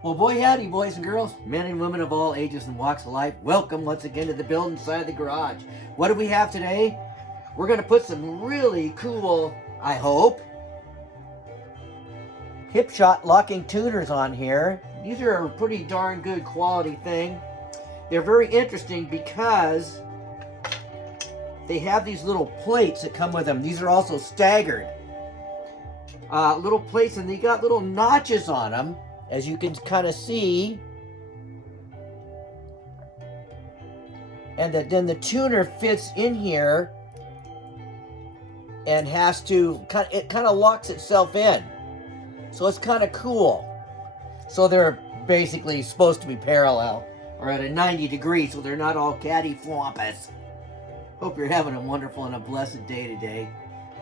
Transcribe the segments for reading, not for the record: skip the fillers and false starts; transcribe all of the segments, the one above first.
Well, boy howdy, boys and girls, men and women of all ages and walks of life. Welcome once again to the building side of the garage. What do we have today? We're going to put some really cool, I hope, hip shot locking tuners on here. These are a pretty darn good quality thing. They're very interesting because they have these little plates that come with them. These are also staggered. Little plates, and they got little notches on them, as you can kind of see. And then the tuner fits in here and has to, it kind of locks itself in. So it's kind of cool. So they're basically supposed to be parallel or at a 90 degrees, so they're not all catty-fwampus. Hope you're having a wonderful and a blessed day today.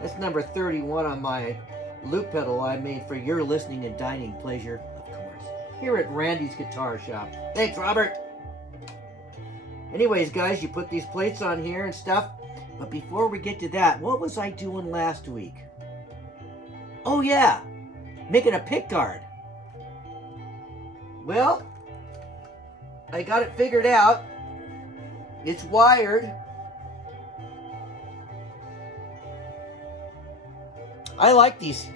That's number 31 on my loop pedal I made for your listening and dining pleasure, of course, here at Randy's Guitar Shop. Thanks, Robert. Anyways, guys, you put these plates on here and stuff. But before we get to that, what was I doing last week? Oh, yeah, making a pick guard. Well, I got it figured out. It's wired. I like these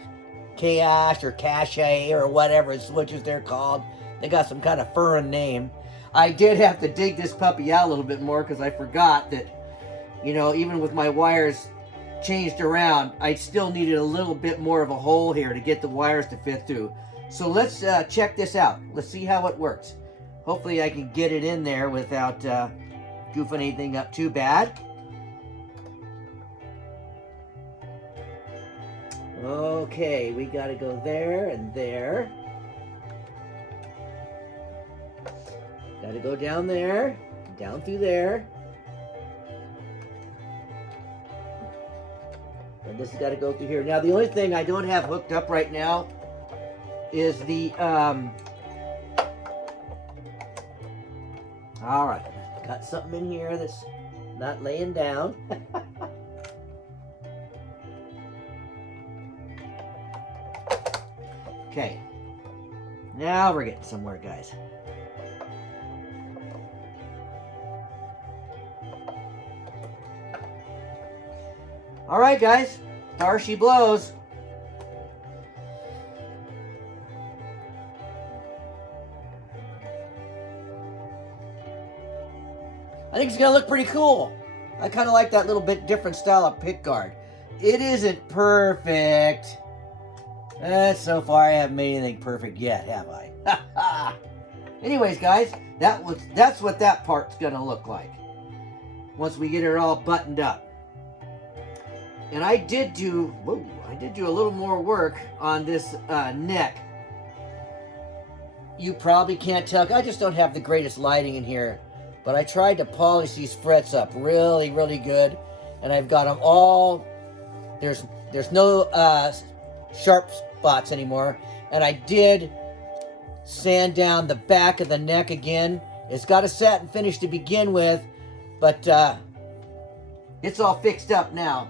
Chaos or Cache or whatever switches they're called. They got some kind of foreign name. I did have to dig this puppy out a little bit more because I forgot that, you know, even with my wires changed around, I still needed a little bit more of a hole here to get the wires to fit through. So let's check this out. Let's see how it works. Hopefully I can get it in there without goofing anything up too bad. Okay, we got to go there and there. Got to go down there, down through there. And this has got to go through here. Now, the only thing I don't have hooked up right now is the, all right, got something in here that's not laying down. Okay, now we're getting somewhere, guys. All right, guys, there she blows. I think it's gonna look pretty cool. I kind of like that little bit different style of pick guard. It isn't perfect. So far, I haven't made anything perfect yet, have I? Anyways, guys, that's what that part's gonna look like once we get it all buttoned up. And I did do a little more work on this neck. You probably can't tell. I just don't have the greatest lighting in here, but I tried to polish these frets up really, really good, and I've got them all. There's no sharp spots anymore, and I did sand down the back of the neck again. It's got a satin finish to begin with, but it's all fixed up now.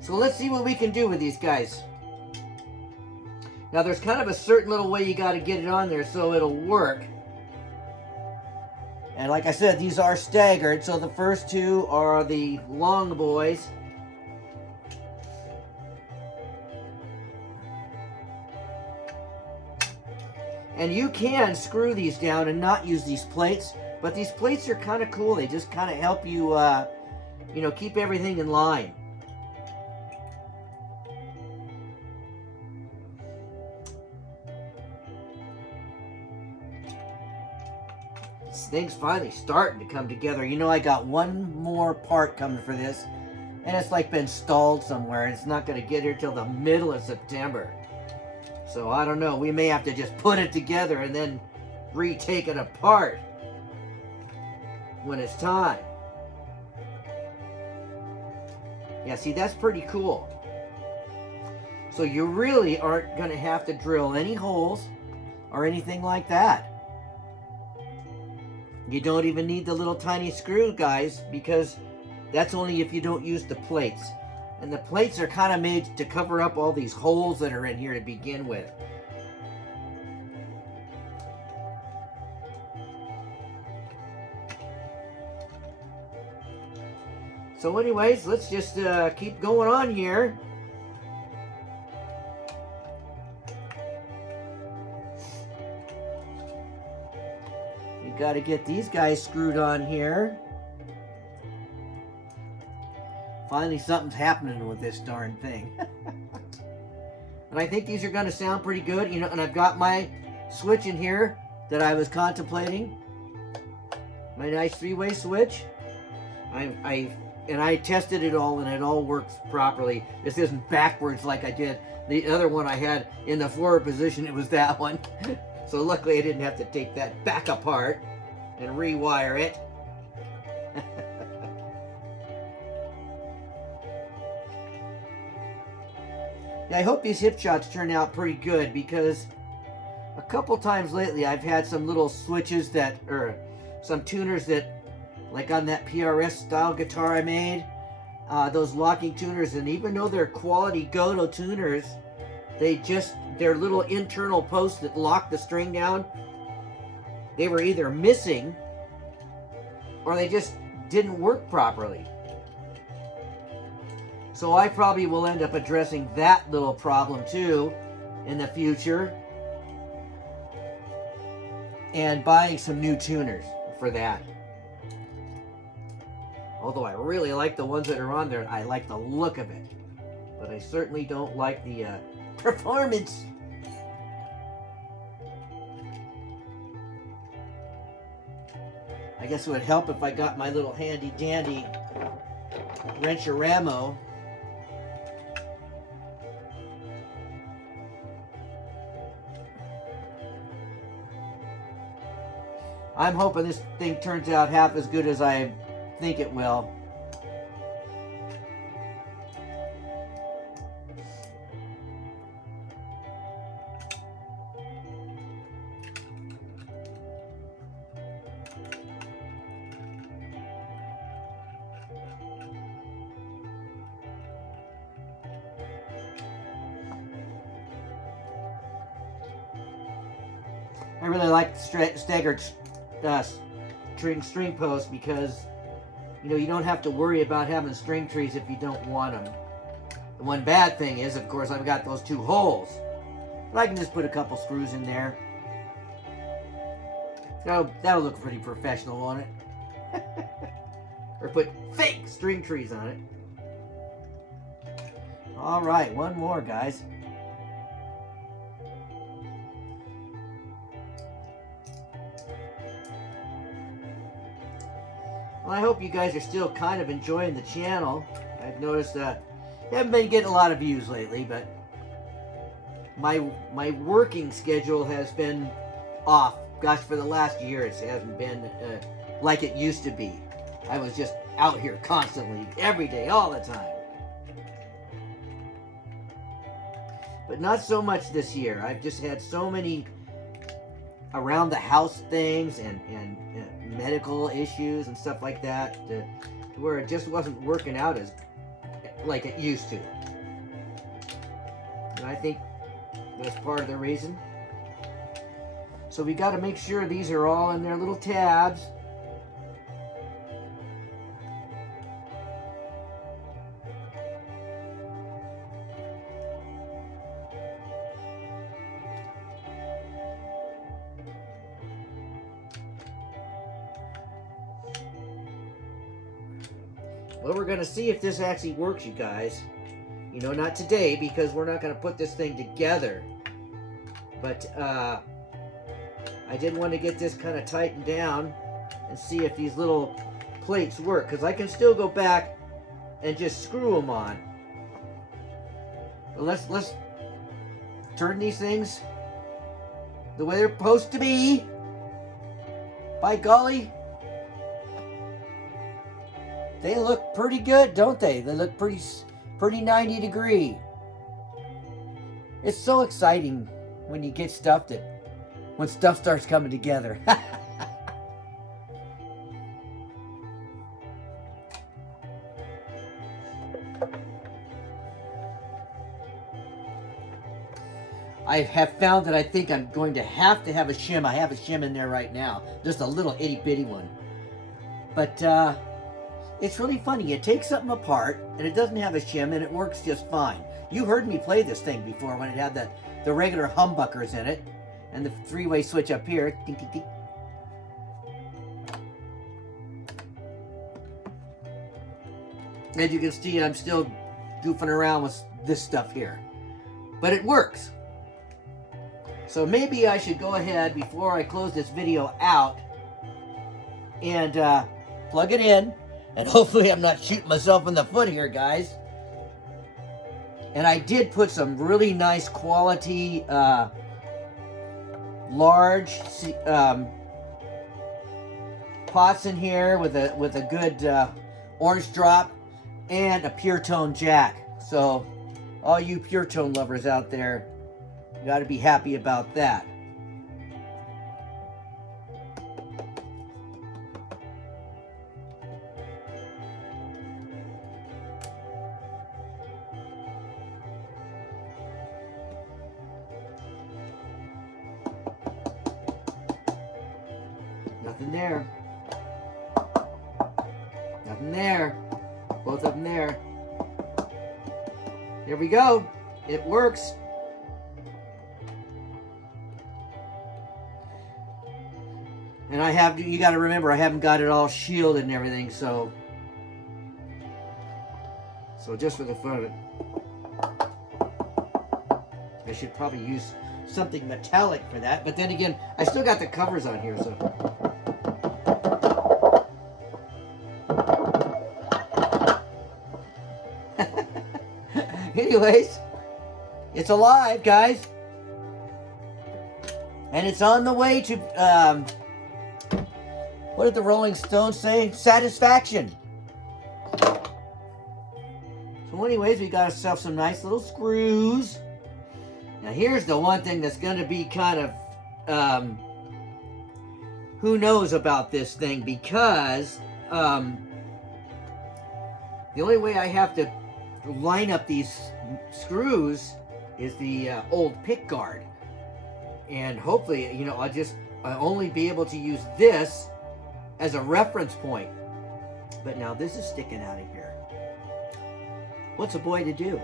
So let's see what we can do with these guys. Now there's kind of a certain little way you got to get it on there so it'll work. And like I said, these are staggered, so the first two are the long boys. And you can screw these down and not use these plates, but these plates are kind of cool. They just kind of help you, you know, keep everything in line. This thing's finally starting to come together. You know, I got one more part coming for this, and it's like been stalled somewhere, and it's not going to get here till the middle of September. So I don't know, we may have to just put it together and then retake it apart when it's time. Yeah, see, that's pretty cool. So you really aren't going to have to drill any holes or anything like that. You don't even need the little tiny screw, guys, because that's only if you don't use the plates. And the plates are kind of made to cover up all these holes that are in here to begin with. So anyways, let's just keep going on here. We got to get these guys screwed on here. Finally, something's happening with this darn thing. And I think these are going to sound pretty good, you know. And I've got my switch in here that I was contemplating. My nice three-way switch. I tested it all, and it all works properly. This isn't backwards like I did the other one I had in the forward position. It was that one. So luckily I didn't have to take that back apart and rewire it. Yeah, I hope these hip shots turn out pretty good, because a couple times lately I've had some little switches that, or some tuners that, like on that PRS style guitar I made, those locking tuners, and even though they're quality Goto tuners, their little internal posts that lock the string down, they were either missing or they just didn't work properly. So I probably will end up addressing that little problem too in the future, and buying some new tuners for that. Although I really like the ones that are on there. I like the look of it, but I certainly don't like the performance. I guess it would help if I got my little handy dandy wrench-a-ramo. I'm hoping this thing turns out half as good as I think it will. I really like staggered string posts, because you know, you don't have to worry about having string trees if you don't want them. The one bad thing is, of course, I've got those two holes, but I can just put a couple screws in there. That'll look pretty professional on it. Or put fake string trees on it. All right, one more, guys. Well, I hope you guys are still kind of enjoying the channel. I've noticed that I haven't been getting a lot of views lately, but my working schedule has been off. Gosh, for the last year it hasn't been like it used to be. I was just out here constantly, every day, all the time. But not so much this year. I've just had so many around the house things and medical issues and stuff like that, to where it just wasn't working out as like it used to. And I think that's part of the reason. So we got to make sure these are all in their little tabs. Well, we're going to see if this actually works, you guys. You know, not today, because we're not going to put this thing together. But I did want to get this kind of tightened down and see if these little plates work, because I can still go back and just screw them on. But let's turn these things the way they're supposed to be. By golly. They look pretty good, don't they? They look pretty 90 degree. It's so exciting when you get stuff when stuff starts coming together. I have found that I think I'm going to have a shim. I have a shim in there right now. Just a little itty bitty one. But It's really funny. You take something apart and it doesn't have a shim and it works just fine. You heard me play this thing before when it had the regular humbuckers in it and the three-way switch up here. Ding, ding, ding. As you can see, I'm still goofing around with this stuff here. But it works. So maybe I should go ahead before I close this video out and plug it in. And hopefully I'm not shooting myself in the foot here, guys. And I did put some really nice quality large pots in here with a good orange drop and a pure tone jack. So all you pure tone lovers out there, you got to be happy about that. Nothing there. Nothing there. Both of them there. There we go. It works. And I have, you got to remember, I haven't got it all shielded and everything, so just for the fun of it, I should probably use something metallic for that. But then again, I still got the covers on here, so. Anyways, it's alive, guys. And it's on the way to, what did the Rolling Stones say? Satisfaction. So anyways, we got ourselves some nice little screws. Now here's the one thing that's going to be kind of, who knows about this thing, because the only way I have to line up these screws is the old pick guard. And hopefully, you know, I'll only be able to use this as a reference point. But now this is sticking out of here. What's a boy to do?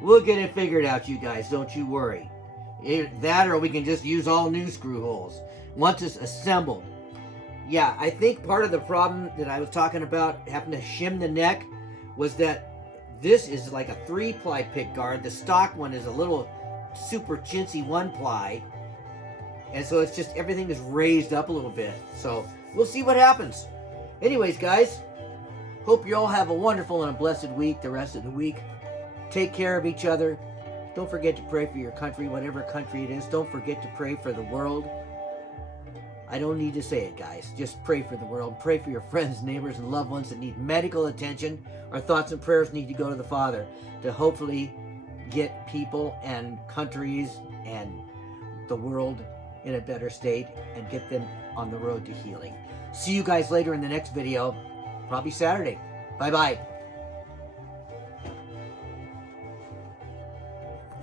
We'll get it figured out, you guys. Don't you worry. That or we can just use all new screw holes once it's assembled. Yeah, I think part of the problem that I was talking about having to shim the neck was that this is like a 3-ply pick guard. The stock one is a little super chintzy 1-ply. And so it's just, everything is raised up a little bit. So we'll see what happens. Anyways, guys, hope you all have a wonderful and a blessed week the rest of the week. Take care of each other. Don't forget to pray for your country, whatever country it is. Don't forget to pray for the world. I don't need to say it, guys. Just pray for the world. Pray for your friends, neighbors, and loved ones that need medical attention. Our thoughts and prayers need to go to the Father to hopefully get people and countries and the world in a better state and get them on the road to healing. See you guys later in the next video, probably Saturday. Bye-bye.